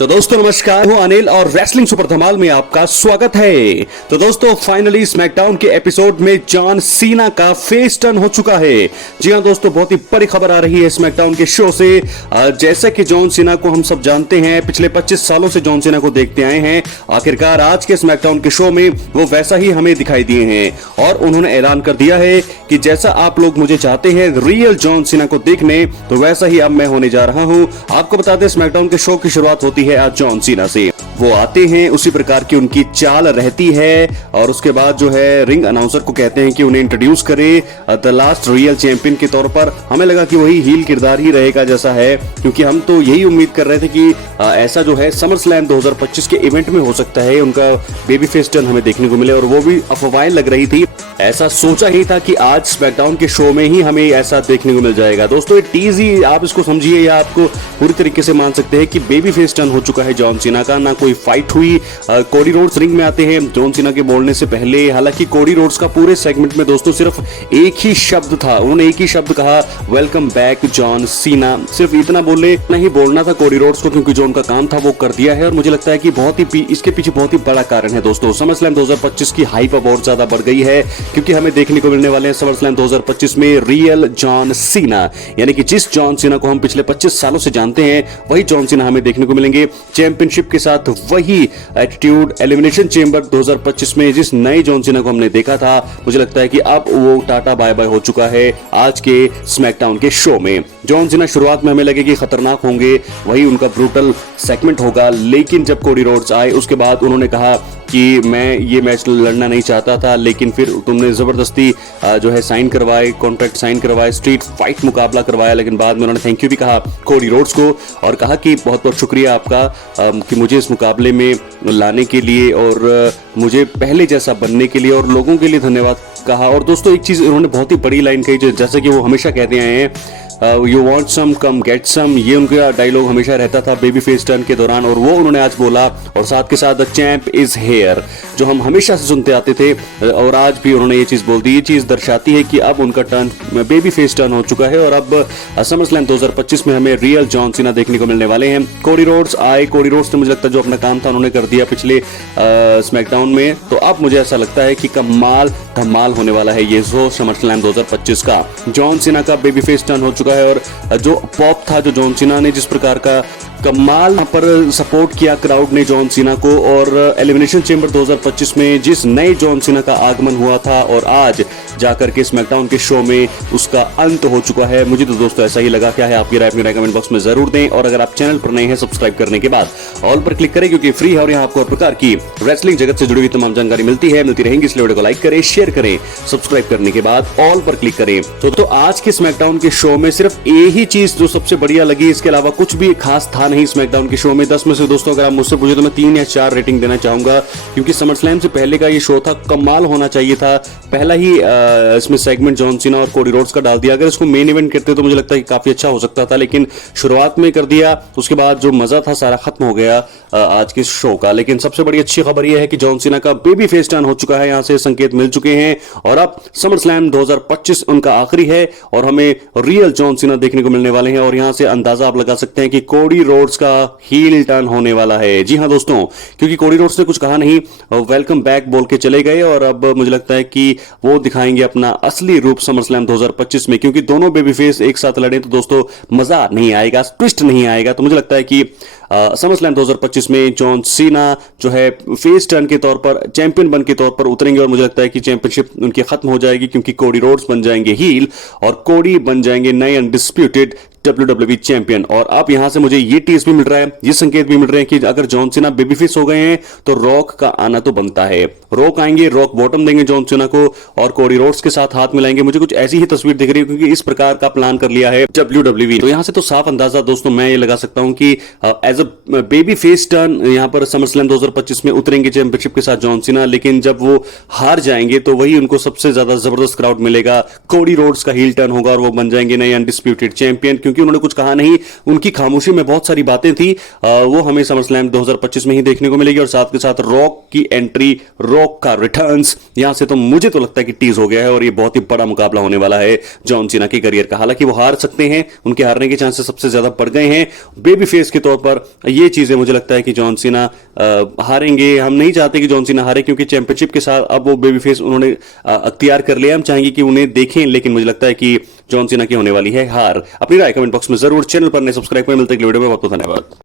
तो दोस्तों नमस्कार, हूं अनिल और रेसलिंग सुपर धमाल में आपका स्वागत है। तो दोस्तों फाइनली स्मैकडाउन के एपिसोड में जॉन सीना का फेस टर्न हो चुका है। जी हां दोस्तों, बहुत ही बड़ी खबर आ रही है स्मैकडाउन के शो से। जैसा कि जॉन सीना को हम सब जानते हैं, पिछले 25 सालों से जॉन सीना को देखते आए हैं। आखिरकार आज के स्मैकडाउन के शो में वो वैसा ही हमें दिखाई दिए हैं और उन्होंने ऐलान कर दिया है कि जैसा आप लोग मुझे चाहते हैं रियल जॉन सीना को देखने, तो वैसा ही अब मैं होने जा रहा हूं। आपको बता दें स्मैकडाउन के शो की शुरुआत होती है आज जॉन सीना से। वो आते हैं, उसी प्रकार की उनकी चाल रहती है और उसके बाद जो है रिंग अनाउंसर को कहते हैं कि उन्हें इंट्रोड्यूस करें द लास्ट रियल चैंपियन के तौर पर। हमें लगा कि वही हील किरदार ही रहेगा जैसा है, क्योंकि हम तो यही उम्मीद कर रहे थे कि ऐसा जो है समर स्लैम 2025 के इवेंट में हो सकता है उनका बेबी फेस टर्न हमें देखने को मिले, और वो भी अफवाहें लग रही थी। ऐसा सोचा ही था कि आज स्मैकडाउन के शो में ही हमें ऐसा देखने को मिल जाएगा। दोस्तों ये टीज ही आप इसको समझिए या आपको पूरी तरीके से मान सकते हैं कि बेबी फेस टर्न हो चुका है जॉन सीना का। ना कोई फाइट हुई, कोडी रोड्स रिंग में आते हैं जॉन सीना के बोलने से पहले। हालांकि कोडी रोड्स का पूरे सेगमेंट में दोस्तों सिर्फ एक ही शब्द था, उन्होंने एक ही शब्द कहा, वेलकम बैक जॉन सीना। सिर्फ इतना बोले, इतना ही बोलना था कोडी रोड्स को, क्योंकि जो उनका काम था वो कर दिया है। और मुझे लगता है कि इसके पीछे बहुत ही बड़ा कारण है दोस्तों। समर स्लैम 2025 की हाइप बहुत ज्यादा बढ़ गई है, क्योंकि हमें देखने को मिलने वाले हैं समर स्लैम 2025 में रियल जॉन सीना, यानी कि जिस जॉन सीना को हम पिछले 25 सालों से जानते हैं वही जॉन सीना हमें देखने को मिलेंगे। चैंपियनशिप के साथ वही एटीट्यूड, एलिमिनेशन चेंबर 2025 में जिस नए जॉन सीना को हमने देखा था, मुझे लगता है कि अब वो टाटा बाय बाय हो चुका है आज के स्मैकडाउन के शो में। जॉन सीना शुरुआत में हमें लगे कि खतरनाक होंगे, वही उनका ब्रूटल सेगमेंट होगा, लेकिन जब कोडी रोड्स आए उसके बाद उन्होंने कहा कि मैं ये मैच लड़ना नहीं चाहता था, लेकिन फिर तुमने जबरदस्ती जो है साइन करवाए, कॉन्ट्रैक्ट साइन करवाए, स्ट्रीट फाइट मुकाबला करवाया। लेकिन बाद में उन्होंने थैंक यू भी कहा कोडी रोड्स को और कहा कि बहुत बहुत शुक्रिया आपका कि मुझे इस मुकाबले में लाने के लिए और मुझे पहले जैसा बनने के लिए, और लोगों के लिए धन्यवाद कहा। और दोस्तों एक चीज उन्होंने बहुत ही बड़ी लाइन कही, जैसे कि वो हमेशा कहते आए हैं, you want some come get some. ये उनका डायलॉग हमेशा रहता था बेबी फेस टर्न के दौरान, और वो उन्होंने आज बोला। और साथ के साथ द चैंप इज हेयर, जो हम हमेशा से सुनते आते थे, और आज भी उन्होंने ये चीज बोल दी। ये चीज दर्शाती है कि अब उनका टर्न बेबी फेस टर्न हो चुका है और अब समर स्लैम 2025 में हमें रियल जॉन सीना देखने को मिलने वाले हैं। कोडी रोड्स आए, कोडी रोड्स ने मुझे लगता है जो अपना काम था उन्होंने कर दिया पिछले स्मैकडाउन में, तो अब मुझे ऐसा लगता है कि कमाल धमाल होने वाला है ये शो समर स्लैम 2025 का। जॉन सीना का बेबी फेस टर्न हो चुका है, और जो पॉप था, जो जॉन सीना ने जिस प्रकार का कमाल यहाँ पर सपोर्ट किया क्राउड ने जॉन सीना को, और एलिमिनेशन चेंबर 2025 में जिस नए जॉन सीना का आगमन हुआ था और आज जाकर के स्मैकडाउन के शो में उसका अंत हो चुका है। मुझे तो दोस्तों ऐसा ही लगा। क्या है आपकी राय अपनी कमेंट बॉक्स में जरूर दें, और अगर आप चैनल पर नए हैं सब्सक्राइब करने के बाद ऑल पर क्लिक करें, क्योंकि फ्री है और यहाँ आपको हर प्रकार की रेसलिंग जगत से जुड़ी हुई तमाम जानकारी मिलती रहेंगी। इसलिए वीडियो को लाइक करें, शेयर करें, सब्सक्राइब करने के बाद ऑल पर क्लिक करें। तो आज के स्मैकडाउन के शो में सिर्फ एक ही चीज जो सबसे बढ़िया लगी, इसके अलावा कुछ भी खास था नहीं स्मैकडाउन के शो में। 10 में से दोस्तों अगर आप मुझसे पूछे तो मैं 3 या 4 रेटिंग देना चाहूंगा, क्योंकि समर स्लैम से पहले का ये शो था, कमाल होना चाहिए था। पहला ही इसमें सेगमेंट जॉन सीना और कोडी रोड्स का डाल दिया। अगर इसको मेन इवेंट करते तो मुझे लगता है कि काफी अच्छा हो सकता था, लेकिन शुरुआत में कर दिया, उसके बाद जो मजा था सारा खत्म हो गया आज के शो का। लेकिन सबसे बड़ी अच्छी खबर यह है कि जॉन सीना का बेबी फेस टर्न हो चुका है, यहां से संकेत मिल चुके हैं, और अब समर स्लैम 2025 उनका आखिरी है और हमें रियल जॉन सीना देखने को मिलने वाले हैं। और यहां से अंदाजा आप लगा सकते हैं कि कोडी रोड्स का हील टर्न होने वाला है। जी हां दोस्तों, क्योंकि कोडी रोड्स ने कुछ कहा नहीं, वेलकम बैक बोल के चले गए, और अब मुझे लगता है कि वो दिखाएंगे अपना असली रूप समर स्लैम 2025 में। क्योंकि दोनों बेबी फेस एक साथ लड़े तो दोस्तों मजा नहीं आएगा, ट्विस्ट नहीं आएगा। तो मुझे लगता है कि समर स्लैम 2025 में जॉन सीना जो है फेस टर्न के तौर पर, चैंपियन बन के तौर पर उतरेंगे, और मुझे लगता है कि चैंपियनशिप उनकी खत्म हो जाएगी, क्योंकि कोडी रोड्स बन जाएंगे हील और कोडी बन जाएंगे नए अनडिस्प्यूटेड WWE चैंपियन। और अब यहां से मुझे ये टीज भी मिल रहा है, ये संकेत भी मिल रहे हैं कि अगर जॉन सीना बेबी फेस हो गए हैं तो रॉक का आना तो बनता है। रॉक आएंगे, रॉक बॉटम देंगे जॉन सीना को और कोडी रोड्स के साथ हाथ मिलाएंगे। मुझे कुछ ऐसी ही तस्वीर दिख रही है, क्योंकि इस प्रकार का प्लान कर लिया है WWE। तो यहां से तो साफ अंदाजा दोस्तों मैं ये लगा सकता हूं कि as a baby face turn यहां पर समर स्लैम 2025 में उतरेंगे चैंपियनशिप के साथ जॉन सीना, लेकिन जब वो हार जाएंगे तो वही उनको सबसे ज्यादा जबरदस्त क्राउड मिलेगा। कोडी रोड्स का हील टर्न होगा और वो बन जाएंगे नए अनडिस्प्यूटेड चैंपियन, क्योंकि उन्होंने कुछ कहा नहीं, उनकी खामोशी में बहुत सारी बातें थी, वो हमें समर स्लैम 2025 में ही देखने को मिलेगी। और साथ के साथ रॉक की एंट्री, रॉक का रिटर्न्स, यहां से तो मुझे तो लगता है कि टीज हो गया है और ये बहुत ही बड़ा मुकाबला होने वाला है जॉन सीना के करियर का। हालांकि वो हार सकते हैं, उनके हारने के चांसेस सबसे ज्यादा बढ़ गए हैं। बेबी फेस के तौर पर ये चीजें मुझे लगता है कि जॉन सीना हारेंगे। हम नहीं चाहते कि जॉन सीना हारे, क्योंकि चैंपियनशिप के साथ अब वो बेबी फेस उन्होंने अख्तियार कर लिया। हम चाहेंगे कि उन्हें देखें, लेकिन मुझे लगता है कि जॉन सीना की होने वाली है हार। अपनी राय कमेंट बॉक्स में जरूर, चैनल पर नए सब्सक्राइब करें। मिलते हैं अगले वीडियो में, बहुत बहुत धन्यवाद।